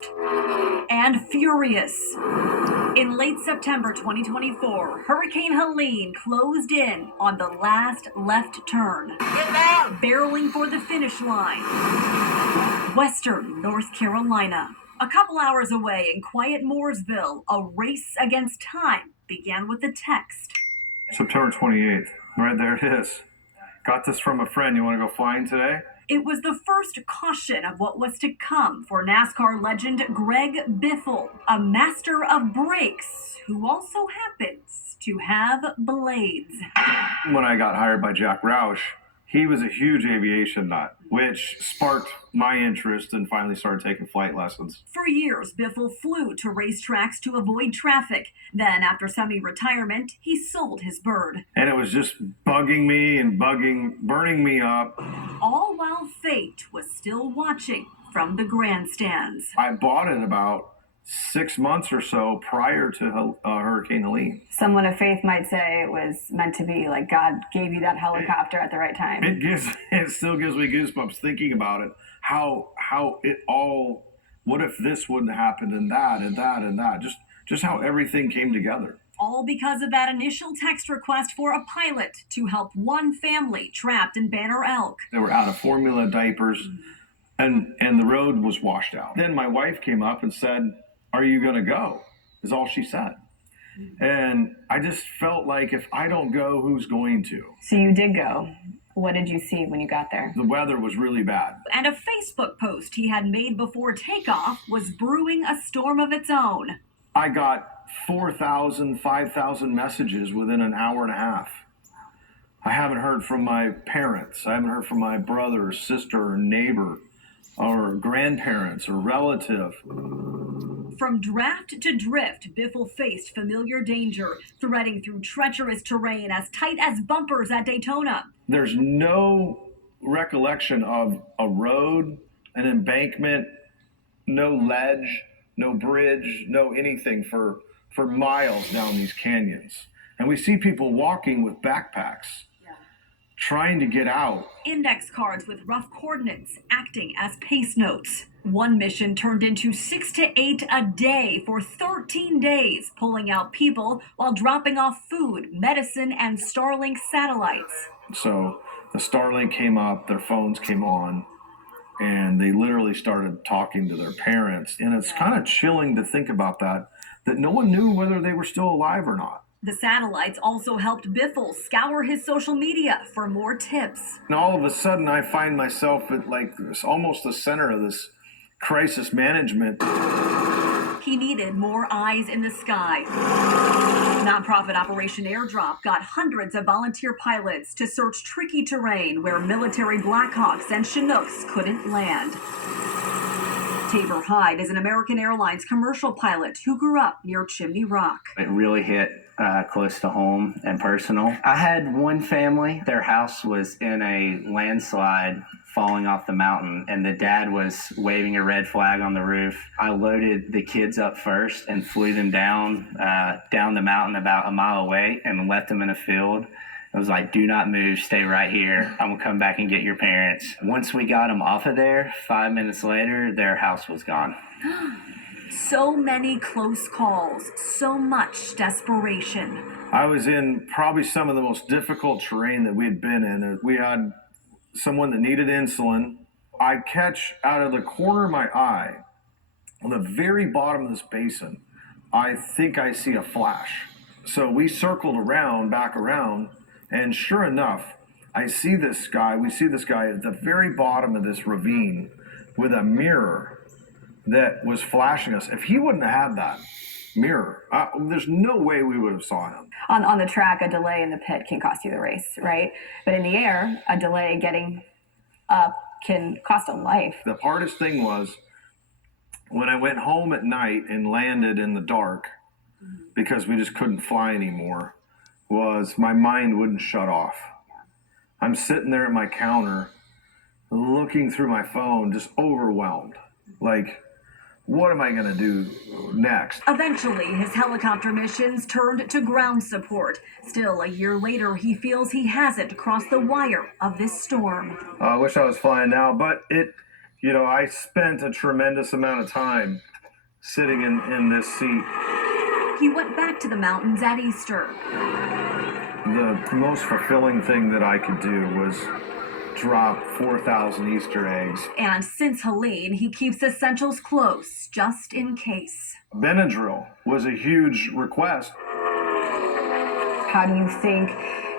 And furious. In late September 2024, Hurricane Helene closed in on the last left turn, barreling for the finish line. Western North Carolina. A couple hours away in quiet Mooresville, a race against time began with a text. September 28th. Right there it is. Got this from a friend. You want to go flying today? It was the first caution of what was to come for NASCAR legend Greg Biffle, a master of brakes who also happens to have blades. When I got hired by Jack Roush, he was a huge aviation nut, which sparked my interest and finally started taking flight lessons. For years, Biffle flew to racetracks to avoid traffic. Then, after semi-retirement, he sold his bird. And it was just bugging me and burning me up. All while fate was still watching from the grandstands. I bought it about 6 months or so prior to Hurricane Helene. Someone of faith might say it was meant to be, like God gave you that helicopter at the right time. It still gives me goosebumps thinking about it. How it all, what if this wouldn't happen and that and that and that, just how everything came together. All because of that initial text request for a pilot to help one family trapped in Banner Elk. They were out of formula diapers and the road was washed out. Then my wife came up and said, "Are you going to go?" is all she said. And I just felt like if I don't go, who's going to? So you did go. What did you see when you got there? The weather was really bad. And a Facebook post he had made before takeoff was brewing a storm of its own. I got 4,000, 5,000 messages within an hour and a half. I haven't heard from my parents. I haven't heard from my brother or sister or neighbor or grandparents or relative. From draft to drift, Biffle faced familiar danger, threading through treacherous terrain as tight as bumpers at Daytona. There's no recollection of a road, an embankment, no ledge, no bridge, no anything for miles down these canyons. And we see people walking with backpacks, trying to get out. Index cards with rough coordinates acting as pace notes. One mission turned into 6 to 8 a day for 13 days, pulling out people while dropping off food, medicine, and Starlink satellites. So the Starlink came up, their phones came on, and they literally started talking to their parents. And it's kind of chilling to think about that no one knew whether they were still alive or not. The satellites also helped Biffle scour his social media for more tips. And all of a sudden, I find myself at almost the center of this crisis management. He needed more eyes in the sky. Nonprofit Operation Airdrop got hundreds of volunteer pilots to search tricky terrain where military Blackhawks and Chinooks couldn't land. Tabor Hyde is an American Airlines commercial pilot who grew up near Chimney Rock. It really hit close to home and personal. I had one family, their house was in a landslide falling off the mountain, and the dad was waving a red flag on the roof. I loaded the kids up first and flew them down the mountain about a mile away and left them in a field. I was like, do not move, stay right here. I'm gonna come back and get your parents. Once we got them off of there, 5 minutes later, their house was gone. So many close calls, so much desperation. I was in probably some of the most difficult terrain that we had been in. We had someone that needed insulin. I catch out of the corner of my eye, on the very bottom of this basin, I think I see a flash. So we circled back around, and sure enough, we see this guy at the very bottom of this ravine with a mirror that was flashing us. If he wouldn't have had that mirror, there's no way we would have saw him. On the track, a delay in the pit can cost you the race, right? But in the air, a delay getting up can cost a life. The hardest thing was when I went home at night and landed in the dark because we just couldn't fly anymore, was my mind wouldn't shut off. I'm sitting there at my counter looking through my phone, just overwhelmed. Like, what am I going to do next? Eventually, his helicopter missions turned to ground support. Still, a year later, he feels he hasn't crossed the wire of this storm. I wish I was flying now, but I spent a tremendous amount of time sitting in this seat. He went back to the mountains at Easter. The most fulfilling thing that I could do was drop 4,000 Easter eggs. And since Helene, he keeps essentials close, just in case. Benadryl was a huge request. How do you think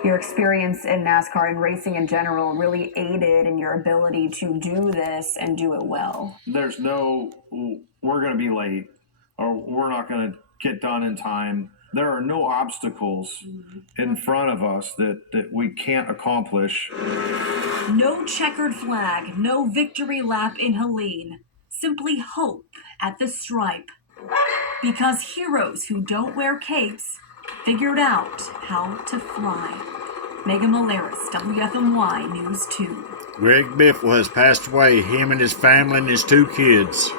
your experience in NASCAR and racing in general really aided in your ability to do this and do it well? There's no, we're going to be late, or we're not going to get done in time. There are no obstacles in front of us that we can't accomplish. No checkered flag, no victory lap in Helene. Simply hope at the stripe. Because heroes who don't wear capes figured out how to fly. Megan Molaris, WFMY News 2. Greg Biffle has passed away, him and his family and his 2 kids.